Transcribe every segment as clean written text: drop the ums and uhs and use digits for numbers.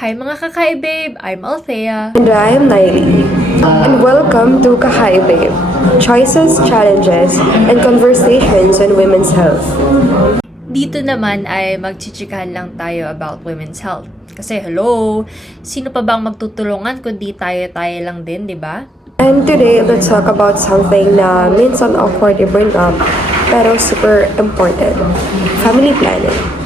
Hi mga kakaibabe! I'm Althea. And I'm Naili. And welcome to Kahay Babe, choices, challenges, and conversations on women's health. Dito naman ay magchichikahan lang tayo about women's health. Kasi hello, sino pa bang magtutulungan kundi tayo-tayo lang din, di ba? And today, let's talk about something na minsan awkward i-bring up, pero super important. Family planning.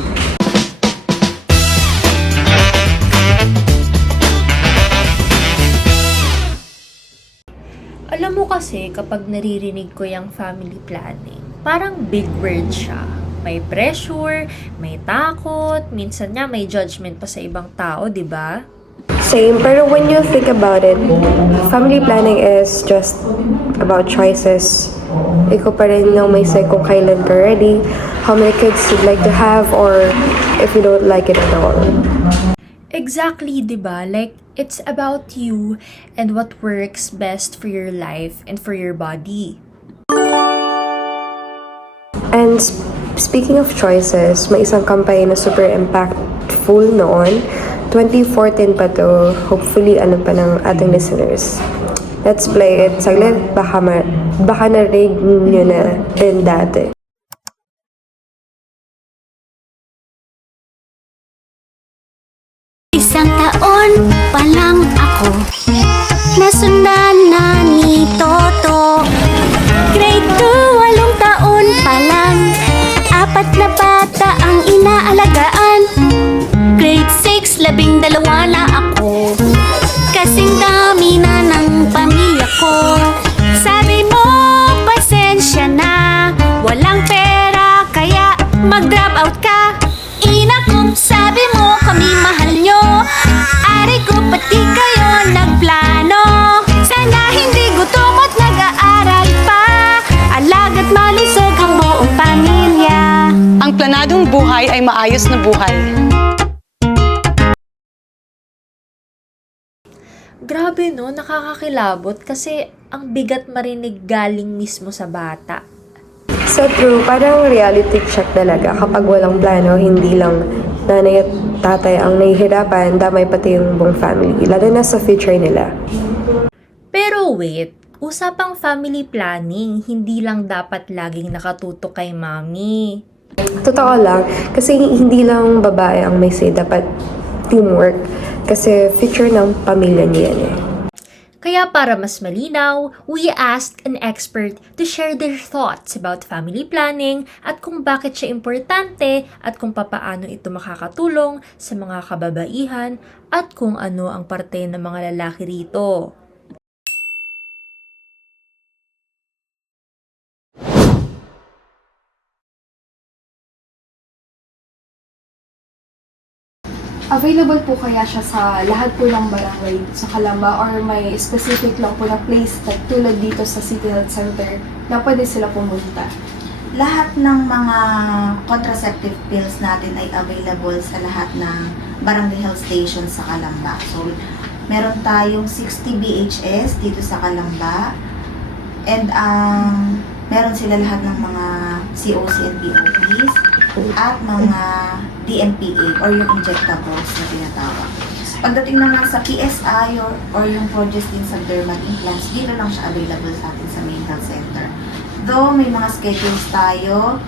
Alam mo kasi kapag naririnig ko yung family planning, parang big word siya. May pressure, may takot, minsan nga may judgment pa sa ibang tao, di ba? Same, pero when you think about it, family planning is just about choices. Ikaw pa rin yung may say kung kailan ka ready, how many kids you'd like to have, or if you don't like it at all. Exactly, di ba? Like, it's about you and what works best for your life and for your body. And speaking of choices, may isang campaign na super impactful noon. 2014 pa to. Hopefully, alam pa ng ating listeners. Let's play it. Saglit, baka narinig nyo na din dati. Isang taon pa lang ako, nasundan na ni Toto. Grade 2, 8 taon pa lang, 4 na bata ang inaalagaan. Grade 6, 12 na ako, kasing dami na ng pamilya ko. Sabi mo, pasensya na, walang pera kaya mag-drop out ka. Ina ko, sabi mo kami mahal nyo, ari ko pati kayo nagplano. Sana hindi gutom at nag-aaral pa, alaga't malusog ang buong pamilya. Ang planadong buhay ay maayos na buhay. Grabe no, nakakakilabot kasi ang bigat marinig galing mismo sa bata. So true, parang reality check talaga. Kapag walang plano, hindi lang nanay at tatay ang nahihirapan, damay pati yung buong family, lalo na sa future nila. Pero wait, usapang family planning, hindi lang dapat laging nakatutok kay mami. Totoo lang, kasi hindi lang babae ang may say, dapat teamwork. Kasi future ng pamilya niya yan eh. Kaya para mas malinaw, we asked an expert to share their thoughts about family planning at kung bakit siya importante at kung papaano ito makakatulong sa mga kababaihan at kung ano ang parte ng mga lalaki rito. Available po kaya siya sa lahat po ng barangay sa Calamba or may specific lang po na place like tulad dito sa City Health Center na pwede sila pumunta? Lahat ng mga contraceptive pills natin ay available sa lahat ng barangay health station sa Calamba. So, meron tayong 60 BHS dito sa Calamba and meron sila lahat ng mga COC and POPs at mga DMPA or yung injectables na tinatawag. Pagdating naman sa PSI or yung progestin subdermal implants, dito lang siya available sa atin sa main health center. Though may mga schedules tayo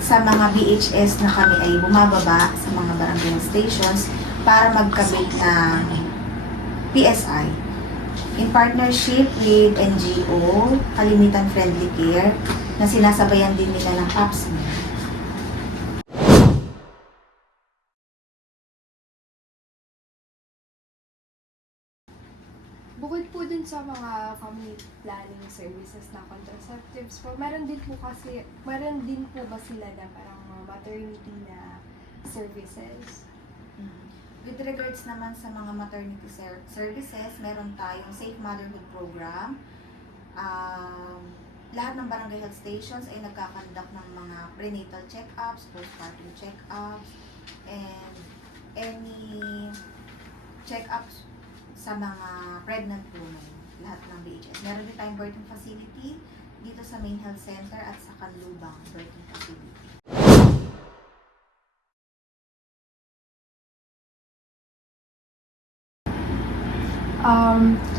sa mga BHS na kami ay bumababa sa mga barangay stations para magkabit ng PSI. In partnership with NGO, Kalimitan Friendly Care, na sinasabayan din nila ng Pap smear. Bukod po dun sa mga family planning services na contraceptives po, meron din po ba sila na parang mga maternity na services? With regards naman sa mga maternity services, meron tayong Safe Motherhood Program. Lahat ng barangay health stations ay nagkakandak ng mga prenatal check-ups, postpartum check-ups, and any check-ups sa mga pregnant women, lahat ng BHS. Meron din tayong birthing facility dito sa main health center at sa Canlubang birthing facility.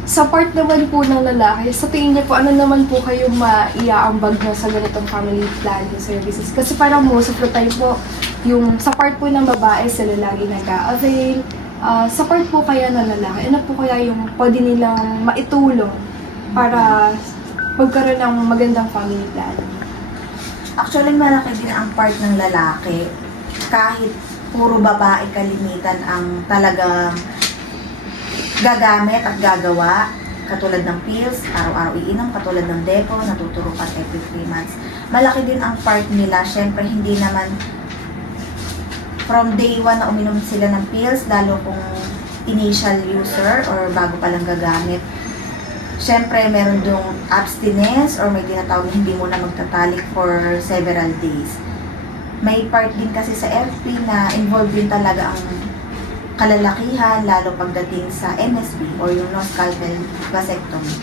Sa part naman po ng lalaki, sa tingin niyo po, ano naman po kayo maiaambag na sa ganitong family planning services? Kasi parang most of the time po, yung sa part po ng babae, sila lagi nag-a-avail. Sa part po kaya ng lalaki, ano po kaya yung pwede nilang maitulong para magkaroon ng magandang family planning? Actually, malaki din ang part ng lalaki. Kahit puro babae kalimitan ang talagang gagamit at gagawa, katulad ng pills, araw-araw iinom, katulad ng depo, natuturukan every 3 months. Malaki din ang part nila. Syempre, hindi naman from day 1 na uminom sila ng pills, lalo kung initial user or bago pa lang gagamit. Syempre, meron dong abstinence or may tinatawag na hindi mo na magtatalik for several days. May part din kasi sa FP na involved din talaga ang kalalakihan, lalo pagdating sa MSB or yung no-scalpel vasectomy.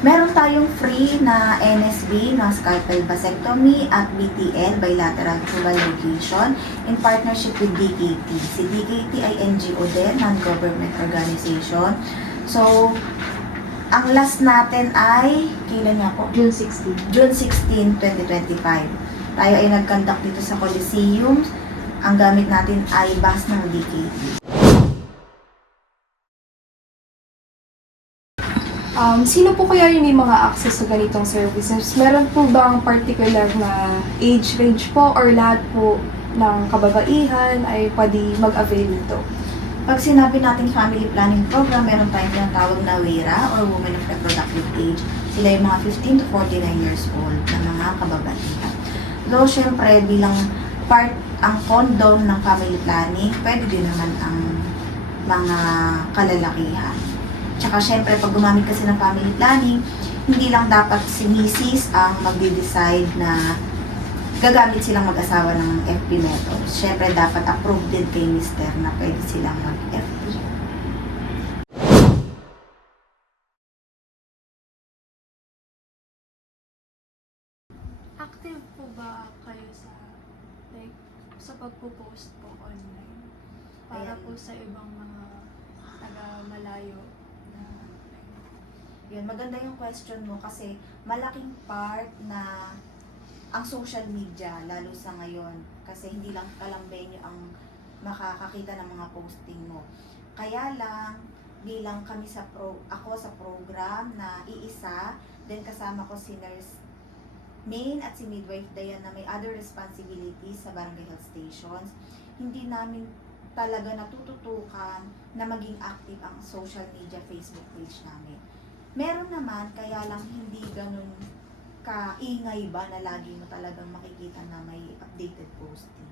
Meron tayong free na NSB, no-scalpel vasectomy, at BTL, bilateral tubal ligation, in partnership with DKT. Si DKT ay NGO din, non-government organization. So, ang last natin ay, kailan nga po? June 16. June 16, 2025. Tayo ay nag-conduct dito sa Coliseum. Ang gamit natin ay bus ng DKT. Sino po kaya yung may mga access sa ganitong services? Meron po bang particular na age range po or lahat po ng kababaihan ay pwede mag-avail nito? Pag sinabi natin family planning program, meron tayong tinatawag na WERA or Women of Reproductive Age. Sila yung mga 15 to 49 years old na mga kababaihan. Though, syempre, bilang part ang condom ng family planning, pwede din naman ang mga kalalakihan. Tsaka syempre, pag gumamit kasi ng family planning, hindi lang dapat si Mrs. ang magde-decide na gagamit silang mag-asawa ng FP methods. Syempre, dapat approved din kay Mr. na pwede silang mag-FP. Active po ba kayo sa pagpo-post po online? Para Ayan. po sa ibang mga taga-malayo na Yun, maganda yung question mo kasi malaking part na ang social media, lalo sa ngayon, kasi hindi lang kalambenyo ang makakakita ng mga posting mo. Kaya lang, bilang kami ako sa program na iisa, then kasama ko si Nurse Main at si Midwife Dayan na may other responsibilities sa barangay health stations, hindi namin talaga natututukan na maging active ang social media Facebook page namin. Meron naman, kaya lang hindi ganun kaingay ba na lagi mo talagang makikita na may updated posting.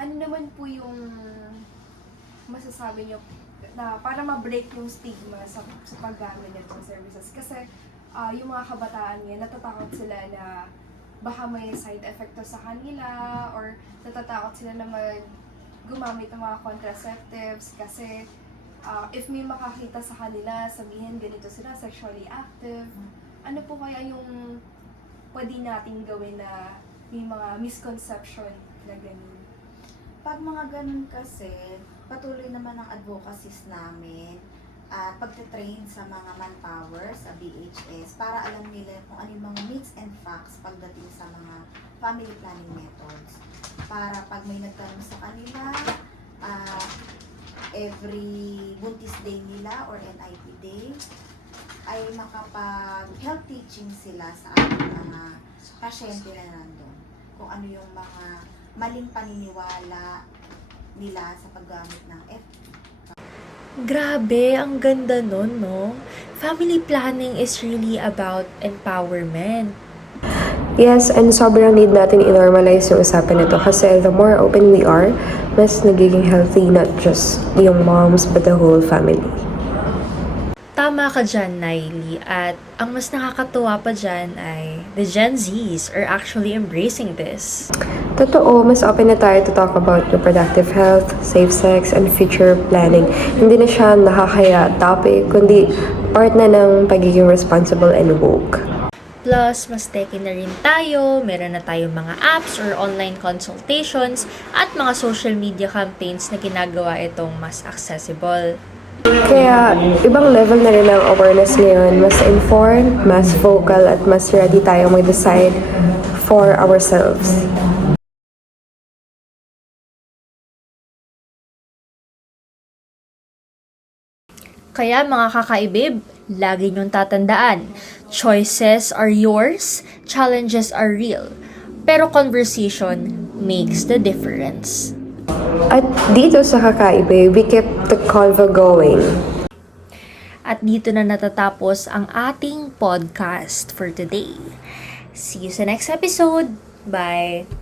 ano naman po yung masasabi niyo na para ma-break yung stigma sa paggamit nitong services? Kasi yung mga kabataan ngayon, natatakot sila na baka may side effect to sa kanila or natatakot sila na gumamit ng mga contraceptives kasi if may makakita sa kanila, sabihin ganito sila, sexually active. Ano po kaya yung pwede nating gawin na may mga misconception na ganun? Pag mga ganun kasi, patuloy naman ang advocacies namin at pagtitrain sa mga manpower sa BHS para alam nila kung ano yung mga myths and facts pagdating sa mga family planning methods. Para pag may nagtanong sa kanila, every buntis day nila or NIP day, ay makapag-health teaching sila sa ating mga pasyente na nandun. Kung ano yung mga maling paniniwala nila sa paggamit ng FP. Grabe, ang ganda nun, no? Family planning is really about empowerment. Yes, and sobrang need natin i-normalize yung usapan nito kasi the more open we are, mas nagiging healthy not just yung moms but the whole family. Tama ka dyan, Naili. At ang mas nakakatuwa pa dyan ay the Gen Zs are actually embracing this. Totoo, mas open na tayo to talk about reproductive health, safe sex, and future planning. Hindi na siya nakakaya topic, kundi part na ng pagiging responsible and woke. Plus, mas techy na rin tayo, meron na tayong mga apps or online consultations at mga social media campaigns na ginagawa itong mas accessible. Kaya, ibang level na rin ang awareness ngayon. Mas informed, mas vocal, at mas ready tayo mag-decide for ourselves. Kaya mga kakaibib, lagi niyong tatandaan, choices are yours, challenges are real, pero conversation makes the difference. At dito sa Kakaibe, we kept the convo going. At dito na natatapos ang ating podcast for today. See you sa next episode. Bye!